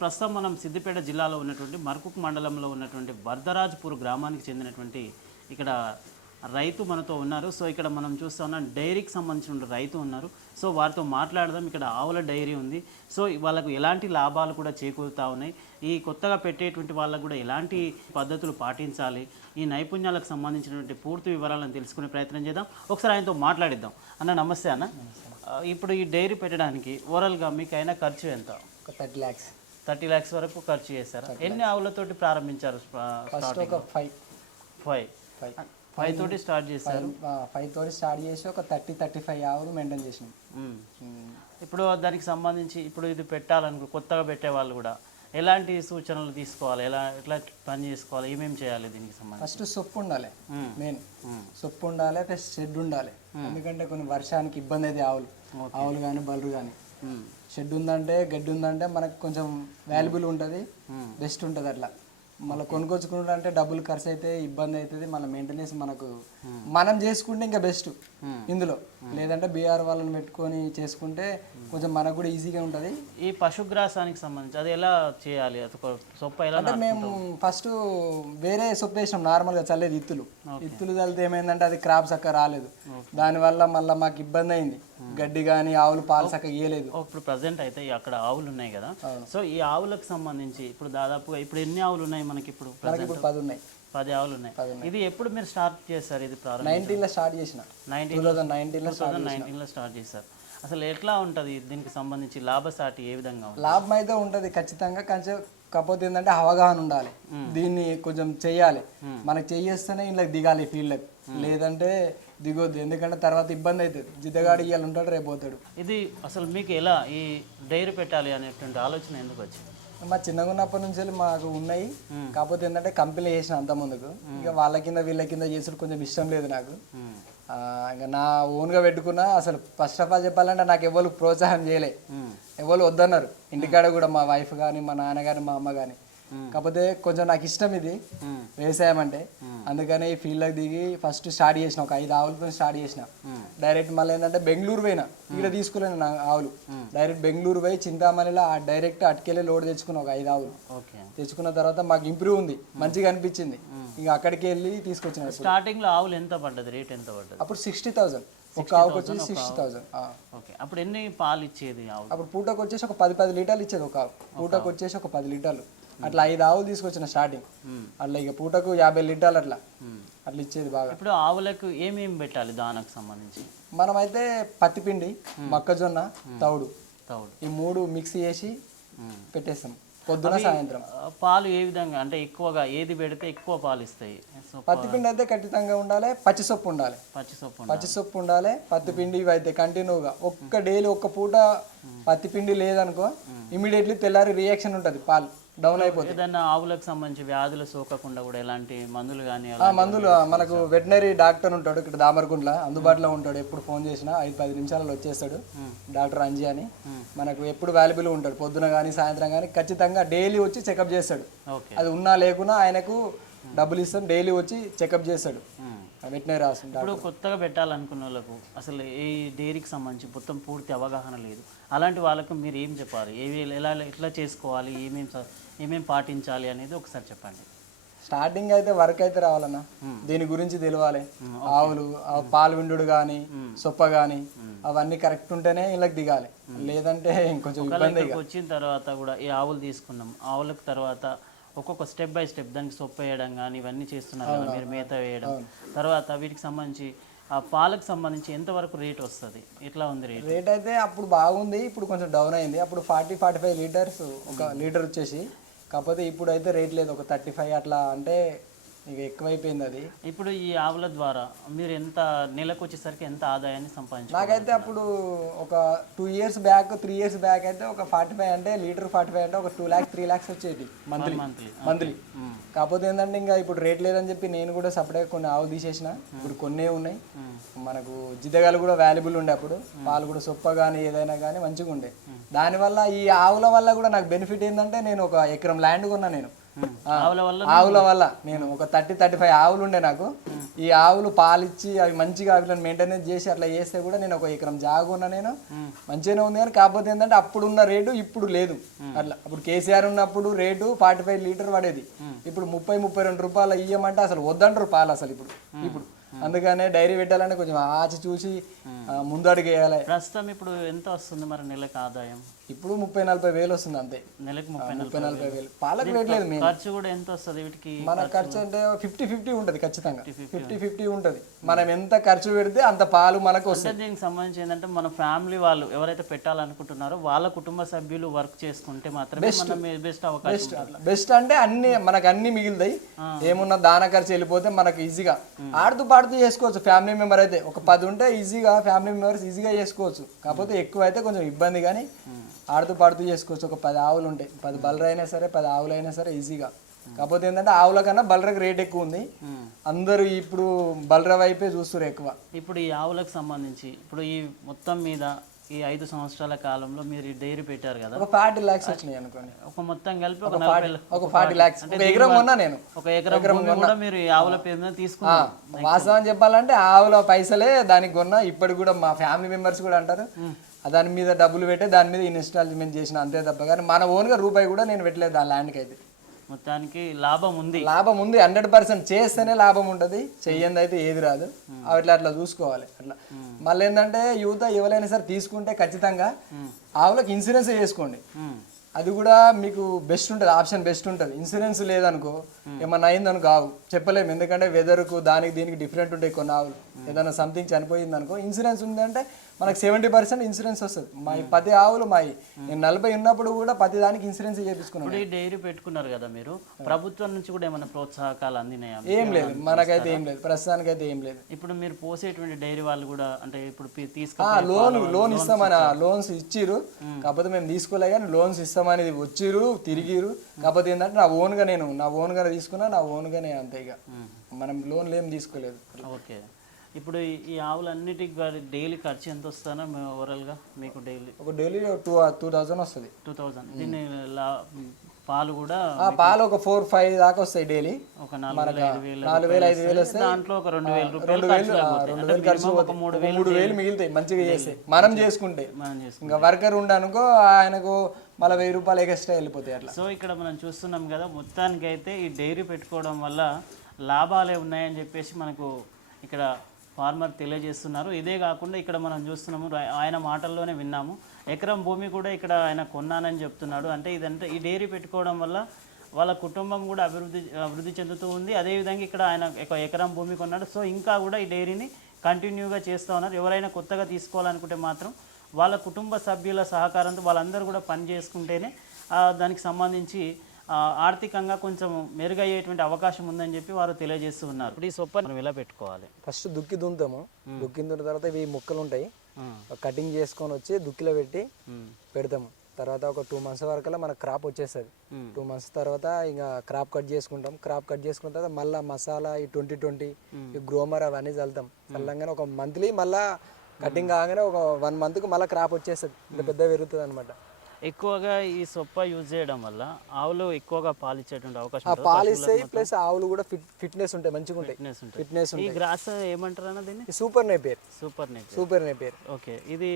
ప్రస్తుతం మనం సిద్దిపేట జిల్లాలో ఉన్నటువంటి మర్కుక్ మండలంలో ఉన్నటువంటి వరదరాజ్పూర్ గ్రామానికి చెందినటువంటి ఇక్కడ రైతు మనతో ఉన్నారు. సో ఇక్కడ మనం చూస్తూ ఉన్నాం డైరీకి సంబంధించిన రైతు ఉన్నారు. సో వారితో మాట్లాడదాం. ఇక్కడ ఆవుల డైరీ ఉంది. సో వాళ్ళకు ఎలాంటి లాభాలు కూడా చేకూరుతూ ఉన్నాయి, ఈ కొత్తగా పెట్టేటువంటి వాళ్ళకు కూడా ఎలాంటి పద్ధతులు పాటించాలి, ఈ నైపుణ్యాలకు సంబంధించినటువంటి పూర్తి వివరాలను తెలుసుకునే ప్రయత్నం చేద్దాం. ఒకసారి ఆయనతో మాట్లాడిద్దాం. అన్న నమస్తే అన్న. ఇప్పుడు ఈ డైరీ పెట్టడానికి ఓవరాల్గా మీకు అయినా ఖర్చు ఎంత? 30 lakhs వరకు ఖర్చు చేశారు. ఎన్ని ఆవులతోటి ప్రారంభించారు? ఫైవ్ తోటి స్టార్ట్ చేశారు. 5 తోటి స్టార్ట్ చేసి ఒక 30-35 ఆవులు మెయింటైన్ చేసినాం. ఇప్పుడు దానికి సంబంధించి ఇప్పుడు ఇది పెట్టాలనుకో కొత్తగా పెట్టే వాళ్ళు కూడా ఎలాంటి సూచనలు తీసుకోవాలి, ఎట్లా పని చేసుకోవాలి, ఏమేమి చేయాలి దీనికి సంబంధించి? ఫస్ట్ సొప్పు ఉండాలి, మెయిన్ సొప్పు ఉండాలి, ప్లస్ షెడ్ ఉండాలి. ఎందుకంటే కొన్ని వర్షానికి ఇబ్బంది అయితే ఆవులు కానీ బర్రెలు కానీ. షెడ్ ఉందంటే గడ్డి ఉందంటే మనకు కొంచెం వాల్యుబుల్ ఉంటుంది, బెస్ట్ ఉంటుంది. అట్లా మళ్ళీ కొనుక్కొచ్చుకుంటా అంటే డబ్బులు ఖర్చు అయితే ఇబ్బంది అవుతుంది. మళ్ళీ మెయింటెనెన్స్ మనకు మనం చేసుకుంటే ఇంకా బెస్ట్ ఇందులో. లేదంటే బీఆర్ వాళ్ళని పెట్టుకొని చేసుకుంటే కొంచెం మనకు కూడా ఈజీగా ఉంటుంది. ఈ పశుగ్రాసానికి సంబంధించి అది ఎలా చేయాలి? అది సొప్ప ఎలా? అంటే మేము ఫస్ట్ వేరే సొప్పు వేసినాం, నార్మల్గా చల్లేది ఇత్తులు చల్లితే ఏమైందంటే అది క్రాప్ చక్కగా రాలేదు. దానివల్ల మళ్ళీ మాకు ఇబ్బంది అయింది. గడ్డి కానీ ఆవులు పాలు చక్కగా ఇయ్యలేదు. ఇప్పుడు ప్రజెంట్ అయితే అక్కడ ఆవులు ఉన్నాయి కదా, సో ఈ ఆవులకు సంబంధించి ఇప్పుడు దాదాపుగా ఇప్పుడు ఎన్ని ఆవులు ఉన్నాయి మనకి? ఇప్పుడు 10 ఉన్నాయి. 10 ఆవులు ఉన్నాయి. ఇది ఎప్పుడు మీరు స్టార్ట్ చేశారు? ఇది 19లో స్టార్ట్ చేసిన. 2019లో స్టార్ట్ చేశారు. అసలు ఎట్లా ఉంటుంది దీనికి సంబంధించి లాభసాటి ఏ విధంగా? లాభం అయితే ఉంటుంది ఖచ్చితంగా. కాకపోతే ఏంటంటే అవగాహన ఉండాలి, దీన్ని కొంచెం చెయ్యాలి. మనకు చెయ్యేస్తేనే ఇంట్లోకి దిగాలి ఫీల్డ్కి, లేదంటే దిగొద్దు. ఎందుకంటే తర్వాత ఇబ్బంది అవుతుంది. జిద్దగాడు ఇవాళ ఉంటాడు, రేపు పోతాడు. ఇది అసలు మీకు ఎలా ఈ డైరీ పెట్టాలి అనేటువంటి ఆలోచన ఎందుకు వచ్చింది? మా చిన్నగా ఉన్నప్పటి నుంచి మాకు ఉన్నాయి. కాకపోతే ఏంటంటే కంపెనీ చేసిన అంత ముందుకు, ఇక వాళ్ళ కింద వీళ్ళ కింద చేసుడు కొంచెం ఇష్టం లేదు నాకు. ఇంకా నా ఓన్గా పెట్టుకున్నా. అసలు ఫస్ట్ ఆఫ్ ఆల్ చెప్పాలంటే నాకు ఎవరు ప్రోత్సాహం చేయలే, ఎవరు వద్దన్నారు ఇంటికాడ కూడా. మా వైఫ్ కానీ మా నాన్న కానీ మా అమ్మ కానీ. కాకపోతే కొంచెం నాకు ఇష్టం ఇది వ్యవసాయం అంటే, అందుకని ఈ ఫీల్డ్లోకి దిగి ఫస్ట్ స్టార్ట్ చేసిన. ఒక 5 ఆవులతో స్టార్ట్ చేసిన. డైరెక్ట్ మళ్ళీ ఏంటంటే బెంగళూరు పోయినా, ఇక్కడ తీసుకోలేను నా ఆవులు. డైరెక్ట్ బెంగళూరు పోయి చింతామణిలో డైరెక్ట్ అటుకెళ్ళి లోడ్ తెచ్చుకున్నా. ఒక 5 ఆవులు తెచ్చుకున్న తర్వాత మాకు ఇంప్రూవ్ ఉంది, మంచిగా అనిపించింది. ఇంకా అక్కడికి వెళ్ళి తీసుకొచ్చిన. స్టార్టింగ్ లో ఆవులు ఎంత పడ్డది? రేట్ ఎంత పడ్డది? అప్పుడు 60,000 ఒక ఆవుకి వచ్చేసి 60,000. అప్పుడు ఎన్ని పాలు ఇచ్చేది ఆవు? అప్పుడు పూటకు వచ్చేసి ఒక 10 లీటర్లు ఇచ్చేది ఒక ఆవు. పూటకు వచ్చేసి ఒక 10 లీటర్లు. అట్లా 5 ఆవులు తీసుకొచ్చిన స్టార్టింగ్. అట్లా ఇక పూటకు 50 లీటర్లు అట్లా ఇచ్చేది బాగా. ఇప్పుడు ఆవులకు ఏమేమి పెట్టాలి దానికి సంబంధించి? మనమైతే పత్తిపిండి, మొక్కజొన్న, తౌడు ఈ 3 మిక్స్ చేసి పెట్టేస్తాం పొద్దున సాయంత్రం. పాలు ఏ విధంగా అంటే ఎక్కువగా ఏది పెడితే ఎక్కువ పాలు ఇస్తాయి? పత్తిపిండి అయితే ఖచ్చితంగా ఉండాలి, పచ్చిసొప్పు ఉండాలి. పచ్చిసొప్పు ఉండాలి, పత్తిపిండి ఇవి అయితే కంటిన్యూగా డైలీ ఒక్క పూట పత్తిపిండి లేదనుకో ఇమీడియట్లీ తెల్లారి రియాక్షన్ ఉంటుంది, పాలు డౌన్ అయిపోతుంది. ఏదన్నా ఆవులకు సంబంధించి వ్యాధులు సోకకుండా కూడా ఎలాంటి మందులు కానీ? మందులు మనకు వెటనరీ డాక్టర్ ఉంటాడు ఇక్కడ దామరకుంట్ల, అందుబాటులో ఉంటాడు. ఎప్పుడు ఫోన్ చేసినా 5-10 నిమిషాలలో వచ్చేస్తాడు. డాక్టర్ అంజీ అని మనకు ఎప్పుడు వాల్యుబుల్ ఉంటాడు. పొద్దున కానీ సాయంత్రం కానీ ఖచ్చితంగా డైలీ వచ్చి చెకప్ చేస్తాడు. అది ఉన్నా లేకున్నా ఆయనకు డబ్బులు ఇస్తాం, డైలీ వచ్చి చెకప్ చేస్తాడు వెటనరీ హాస్పిటల్. ఇప్పుడు కొత్తగా పెట్టాలనుకున్న వాళ్ళకు అసలు ఈ డైరీకి సంబంధించి మొత్తం పూర్తి అవగాహన లేదు. అలాంటి వాళ్ళకు మీరు ఏం చెప్పాలి? ఎట్లా చేసుకోవాలి, ఏమేమి పాటించాలి అనేది ఒకసారి చెప్పండి. స్టార్టింగ్ అయితే వర్క్ అయితే రావాలన్నా, దీని గురించి తెలియాలి. ఆవులు పాలు విండు కానీ సొప్ప కానీ అవన్నీ కరెక్ట్ ఉంటేనే ఇళ్ళకి దిగాలి, లేదంటే ఇంకొంచెం ఇబ్బంది. వచ్చిన తర్వాత కూడా ఈ ఆవులు తీసుకున్నాం, ఆవులకు తర్వాత ఒక్కొక్క స్టెప్ బై స్టెప్ దానికి సొప్ప వేయడం కానీ ఇవన్నీ చేస్తున్నారు కదా మీరు, మేత వేయడం. తర్వాత వీటికి సంబంధించి ఆ పాలకు సంబంధించి ఎంతవరకు రేట్ వస్తుంది? ఎట్లా ఉంది రేట్? అయితే అప్పుడు బాగుంది, ఇప్పుడు కొంచెం డౌన్ అయింది. అప్పుడు 40-45 లీటర్స్ ఒక లీటర్ వచ్చేసి. కాకపోతే ఇప్పుడు అయితే రేట్ లేదు, ఒక 35 అట్లా. అంటే ఇక ఎక్కువైపోయింది అది. ఇప్పుడు ఈ ఆవుల ద్వారా మీరు నెలకు వచ్చేసరికి ఎంత ఆదాయాన్ని సంపాదించారు? నాకైతే అప్పుడు ఒక 2 years బ్యాక్ 3 years బ్యాక్ అయితే ఒక 45 అంటే లీటర్ 45 అంటే ఒక 2 lakhs 3 lakhs వచ్చేది మంత్లీ. కాకపోతే ఏంటంటే ఇంకా ఇప్పుడు రేట్ లేదని చెప్పి నేను కూడా సపరేట్గా కొన్ని ఆవులు తీసేసిన. ఇప్పుడు కొన్నే ఉన్నాయి. మనకు జిద్దగాలు కూడా వాల్యుబుల్ ఉండే, అప్పుడు పాలు కూడా సొప్ప కానీ ఏదైనా కానీ మంచిగా ఉండే. దానివల్ల ఈ ఆవుల వల్ల కూడా నాకు బెనిఫిట్ ఏంటంటే నేను ఒక ఎకరం ల్యాండ్ కొన్నా. నేను ఆవుల వల్ల నేను ఒక 30-35 ఆవులు ఉండే నాకు. ఈ ఆవులు పాలిచ్చి అవి మంచిగా అవి మెయింటెనెన్స్ చేసి అట్లా చేస్తే కూడా నేను 1 ఎకరం జాగున్నా నేను మంచిగానే ఉంది. కానీ కాకపోతే ఏంటంటే అప్పుడున్న రేటు ఇప్పుడు లేదు. అట్లా అప్పుడు కేసీఆర్ ఉన్నప్పుడు రేటు 45 లీటర్ పడేది, ఇప్పుడు 30-32 రూపాయలు ఇయ్యమంటే అసలు వద్దంటారు పాలు అసలు ఇప్పుడు అందుకనే డైరీ పెట్టాలంటే కొంచెం ఆచి చూసి ముందు అడుగు వేయాలి. ప్రస్తుతం ఇప్పుడు ఎంత వస్తుంది మరి నెలకు ఆదాయం? ఇప్పుడు 30-40 వేలు వస్తుంది అంతే, నెలకు 30-40 వేలు. పాలకు పెట్టలేదు మేము. ఖర్చు కూడా ఎంత వస్తుంది వీటికి? మన ఖర్చు అంటే 50-50 ఉంటుంది, ఖచ్చితంగా 50-50 ఉంటుంది. మనం ఎంత ఖర్చు పెడితే అంత పాలు మనకు వస్తుంది. దీనికి సంబంధించి ఏంటంటే మన ఫ్యామిలీ వాళ్ళు ఎవరైతే పెట్టాలనుకుంటున్నారో వాళ్ళ కుటుంబ సభ్యులు వర్క్ చేసుకుంటే మాత్రమే మనం బెస్ట్ అవకాశం. బెస్ట్ అంటే అన్ని మనకు అన్ని మిగులుతాయి. ఏమున్నా దాన ఖర్చు వెళ్ళిపోతే మనకు ఈజీగా ఆడుతూ పాడుతూ చేసుకోవచ్చు. ఫ్యామిలీ మెంబర్ అయితే ఒక 10 ఉంటే ఈజీగా ఫ్యామిలీ మెంబర్స్ ఈజీగా చేసుకోవచ్చు. కాకపోతే ఎక్కువ అయితే కొంచెం ఇబ్బంది, కానీ ఆడుతూ పాడుతూ చేసుకోవచ్చు. ఒక 10 ఆవులు ఉంటాయి, 10 బలరు అయినా సరే 10 ఆవులు అయినా సరే ఈజీగా. కాకపోతే ఏంటంటే ఆవుల కన్నా బలరకు రేట్ ఎక్కువ ఉంది. అందరూ ఇప్పుడు బలర వైపే చూస్తారు ఎక్కువ. ఇప్పుడు ఈ ఆవులకు సంబంధించి ఇప్పుడు ఈ మొత్తం మీద ఈ 5 సంవత్సరాల కాలంలో మీరు ఈ డైరీ పెట్టారు కదా, ఒక 40 lakhs వచ్చినాయి అనుకోండి. ఒక మొత్తం కలిపి ఒక 40 lakhs. ఒక ఎకరం కొన్నా నేను, ఒక ఎకరం కూడా మీరు ఈ ఆవుల పేరు మీద తీసుకున్నారు. వాస్తవం చెప్పాలంటే ఆవుల పైసలే దానికి కొన్నా. ఇప్పుడు కూడా మా ఫ్యామిలీ మెంబర్స్ కూడా అంటారు దాని మీద డబ్బులు పెట్టే దాని మీద ఇన్స్టాల్మెంట్ చేసిన అంతే తప్ప, కానీ మన ఓన్గా రూపాయి కూడా నేను పెట్టలేదు దాని ల్యాండ్కి. అయితే మొత్తానికి లాభం ఉంది, 100% చేస్తేనే లాభం ఉంటుంది, చెయ్యంది అయితే ఏది రాదు. అట్లా చూసుకోవాలి. అట్లా మళ్ళీ ఏంటంటే యువత ఎవరైనా సరే తీసుకుంటే ఖచ్చితంగా ఆవులకు ఇన్సూరెన్స్ చేసుకోండి. అది కూడా మీకు బెస్ట్ ఉంటుంది, ఆప్షన్ బెస్ట్ ఉంటుంది. ఇన్సూరెన్స్ లేదనుకో ఏమన్నా అయిందనుకో ఆవు చెప్పలేము, ఎందుకంటే వెదర్కు దానికి దీనికి డిఫరెంట్ ఉంటాయి కొన్ని ఆవులు. ఏదైనా సంథింగ్ చనిపోయింది అనుకో, ఇన్సూరెన్స్ ఉందంటే మనకు 70% ఇన్సూరెన్స్ వస్తుంది. మా 10 ఆవులు నేను 40 ఉన్నప్పుడు కూడా 10 దానికి ఇన్సూరెన్స్ చేయించుకున్నాను. ఇప్పుడు ఈ డైరీ పెట్టుకున్నారు కదా మీరు, ప్రభుత్వం నుంచి కూడా ఏమైనా ప్రోత్సాహకాలు అందినాయా? ఏం లేదు, మనకైతే ఏం లేదు, ప్రస్తుతానికైతే ఏం లేదు. ఇప్పుడు మీరు పోసేటువంటి డైరీ వాళ్ళు కూడా అంటే ఇప్పుడు లోన్ ఇస్తామని లోన్స్ ఇచ్చిరు, కాకపోతే మేము తీసుకోలే, కానీ లోన్స్ ఇస్తామని వచ్చిరు తిరిగిరు. కాకపోతే ఏంటంటే నా ఓన్గా తీసుకున్నా, నా ఓన్గానే అంతే. ఇక మనం లోన్లు ఏం తీసుకోలేదు. ఓకే, ఇప్పుడు ఈ ఆవులన్నిటికి డైలీ ఖర్చు ఎంత వస్తానో ఓవరాల్గా మీకు? డైలీ 2000 వస్తుంది. 2000. దీన్ని పాలు కూడా పాలు ఒక 4-5 దాకా వస్తాయి డైలీ. ఒక 4,000-5,000 వస్తాయి. దాంట్లో ఒక 2,000 రూపాయలు ఖర్చు, ఒక 3,000 మిగులుతాయి మంచిగా చేస్తే, మనం చేసుకుంటే. ఇంకా వర్కర్ ఉండనుకో ఆయనకు మళ్ళీ 1,000 రూపాయలు ఎక్స్ట్రా వెళ్ళిపోతాయి అట్లా. సో ఇక్కడ మనం చూస్తున్నాం కదా, మొత్తానికి అయితే ఈ డైరీ పెట్టుకోవడం వల్ల లాభాలే ఉన్నాయని చెప్పేసి మనకు ఇక్కడ ఫార్మర్ తెలియజేస్తున్నారు. ఇదే కాకుండా ఇక్కడ మనం చూస్తున్నాము, ఆయన మాటల్లోనే విన్నాము, ఎకరం భూమి కూడా ఇక్కడ ఆయన కొన్నానని చెప్తున్నాడు. అంటే ఇదంటే ఈ డైరీ పెట్టుకోవడం వల్ల వాళ్ళ కుటుంబం కూడా అభివృద్ధి చెందుతూ ఉంది. అదేవిధంగా ఇక్కడ ఆయన ఒక ఎకరం భూమి కొన్నాడు. సో ఇంకా కూడా ఈ డైరీని కంటిన్యూగా చేస్తూ ఉన్నారు. ఎవరైనా కొత్తగా తీసుకోవాలనుకుంటే మాత్రం వాళ్ళ కుటుంబ సభ్యుల సహకారంతో వాళ్ళందరూ కూడా పని చేసుకుంటేనే దానికి సంబంధించి ఆర్థికంగా కొంచెం మెరుగయ్యేటువంటి అవకాశం ఉందని చెప్పి వారు తెలియజేస్తూ ఉన్నారు. ఇప్పుడు ఈ సొప్ప మనం ఎలా పెట్టుకోవాలి? ఫస్ట్ దుక్కి దున్నుతాము. దుక్కిన తర్వాత ఇవి మొక్కలు ఉంటాయి, కటింగ్ చేసుకొని వచ్చి దుక్కిలో పెట్టి పెడతాము. తర్వాత ఒక 2 months వరకు మనకు క్రాప్ వచ్చేస్తుంది. 2 months తర్వాత ఇంకా క్రాప్ కట్ చేసుకుంటాం. క్రాప్ కట్ చేసుకున్న తర్వాత మళ్ళీ మసాలా ఈ 2020 ఈ గ్రోమర్ అవన్నీ చల్లుతాం. చల్లంగానే ఒక మంత్లీ మళ్ళీ కటింగ్ కాగానే ఒక 1 monthకు మళ్ళీ క్రాప్ వచ్చేస్తుంది, ఇంకా పెద్ద పెరుగుతుంది అనమాట. ఎక్కువగా ఈ సొప్ప యూజ్ చేయడం వల్ల ఆవులు ఎక్కువగా పాలు ఇచ్చేటువంటి అవకాశం పాలిస్తాయి. ప్లస్ ఆవులు కూడా ఫిట్నెస్ ఉంటాయి, మంచిగా ఉంటాయి. ఫిట్నెస్ ఈ గ్రాస్ ఏమంటారు అన్న దీన్ని? Super Napier. Super Napier. Okay, ఇది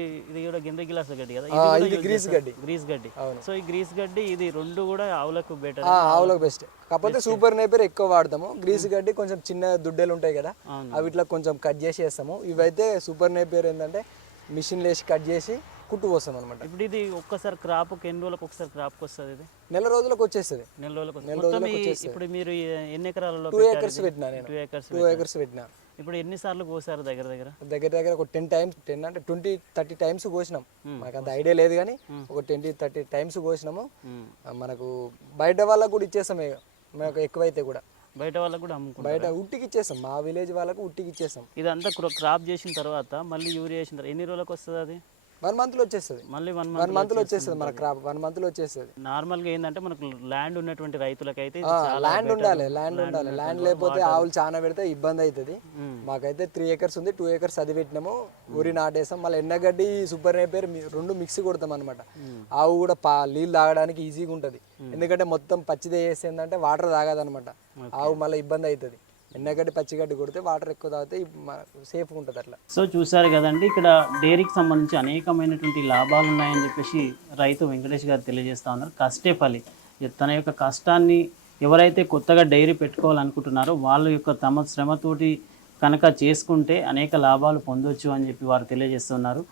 కూడా గింద గిలాస్ గడ్డి కదా, ఇది గ్రీస్ గడ్డి. సో ఈ గ్రీస్ గడ్డి ఇది రెండు కూడా ఆవులకు బెటర్, ఆవులకు బెస్ట్. కాకపోతే సూపర్ నేపియర్ ఎక్కువ వాడతాము. గ్రీస్ గడ్డి కొంచెం చిన్న దుడ్డలు ఉంటాయి కదా, అవి ఇట్లా కొంచెం కట్ చేసి వేస్తాము. ఇవైతే సూపర్ నేపియర్ ఏంటంటే మిషన్ వేసి కట్ చేసి కుట్టు పోస్తాం అనమాట. ఇప్పుడు ఇది ఒక్కసారి క్రాప్కి ఎన్ని రోజులకు ఒకసారి క్రాప్కి వస్తుంది? ఇది నెల రోజులకు వచ్చేస్తుంది. నెల రోజులకు. ఇప్పుడు మీరు ఎన్ని ఎకరాలలో? 2 acres పెట్టినా నేను. 2 acres పెట్టినా. ఇప్పుడు ఎన్నిసార్లు కోసారు? దగ్గర ఒక 10 times, 10 అంటే 20-30 times కోసినాం. మనకు అంత ఐడియా లేదు, కానీ ఒక 20-30 times కోసినాము. మనకు బయట వాళ్ళకు కూడా ఇచ్చేస్తాం, మనకు ఎక్కువైతే కూడా బయట వాళ్ళకు కూడా అమ్ముకుంటాం. బయట ఉట్టికి ఇచ్చేస్తాం, మా విలేజ్ వాళ్ళకు ఉట్టికి ఇచ్చేస్తాం. ఇదంతా క్రాప్ చేసిన తర్వాత మళ్ళీ యూరియా వేసిన తర్వాత ఎన్ని రోజులకు వస్తుంది? అది 1 monthలో వచ్చేస్తుంది. మళ్ళీ 1 monthలో వచ్చేస్తుంది మన క్రాప్. 1 monthలో వచ్చేస్తుంది. నార్మల్గా ఏంటంటే మనకు ల్యాండ్ ఉన్నటువంటి రైతులకైతే ల్యాండ్ ఉండాలి. ల్యాండ్ లేకపోతే ఆవులు చాలా పెడితే ఇబ్బంది అవుతుంది. మాకైతే 3 acres ఉంది, 2 acres అది పెట్టినాము, ఊరి నాటేస్తాం. మళ్ళీ ఎండగడ్డి సూపర్ నేపియర్ 2 మిక్స్ కొడతాం అనమాట. ఆవు కూడా నీళ్ళు తాగడానికి ఈజీగా ఉంటుంది, ఎందుకంటే మొత్తం పచ్చిదే వేస్తే ఏంటంటే వాటర్ తాగదనమాట ఆవు, మళ్ళీ ఇబ్బంది అవుతుంది. ఎండగడ్డి పచ్చిగడ్డి కొడితే వాటర్ ఎక్కువ తాగితే సేఫ్గా ఉంటుంది అట్లా. సో చూసారు కదండి, ఇక్కడ డైరీకి సంబంధించి అనేకమైనటువంటి లాభాలు ఉన్నాయని చెప్పేసి రైతు వెంకటేష్ గారు తెలియజేస్తూ ఉన్నారు. కష్టే ఫలి, తన యొక్క కష్టాన్ని ఎవరైతే కొత్తగా డైరీ పెట్టుకోవాలనుకుంటున్నారో వాళ్ళ యొక్క తమ శ్రమతోటి కనుక చేసుకుంటే అనేక లాభాలు పొందొచ్చు అని చెప్పి వారు తెలియజేస్తున్నారు.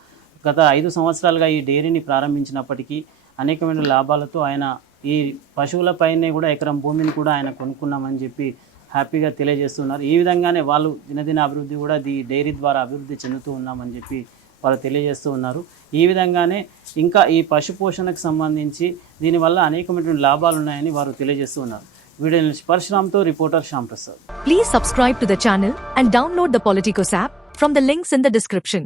గత 5 సంవత్సరాలుగా ఈ డైరీని ప్రారంభించినప్పటికీ అనేకమైన లాభాలతో ఆయన ఈ పశువులపైనే కూడా ఎకరం భూమిని కూడా ఆయన కొనుక్కున్నామని చెప్పి హ్యాపీగా తెలియజేస్తున్నారు. ఈ విధంగానే వాళ్ళు దినదిన అభివృద్ధి కూడా ఈ డైరీ ద్వారా అభివృద్ధి చెందుతూ ఉన్నామని చెప్పి వాళ్ళు తెలియజేస్తూ ఉన్నారు. ఈ విధంగానే ఇంకా ఈ పశు పోషణకు సంబంధించి దీనివల్ల అనేకమైనటువంటి లాభాలు ఉన్నాయని వారు తెలియజేస్తూ ఉన్నారు. వీడియో నుంచి పరశురామ్తో reporter Shyam Prasad. Please subscribe to the channel and download the Politicos app from the links in the description.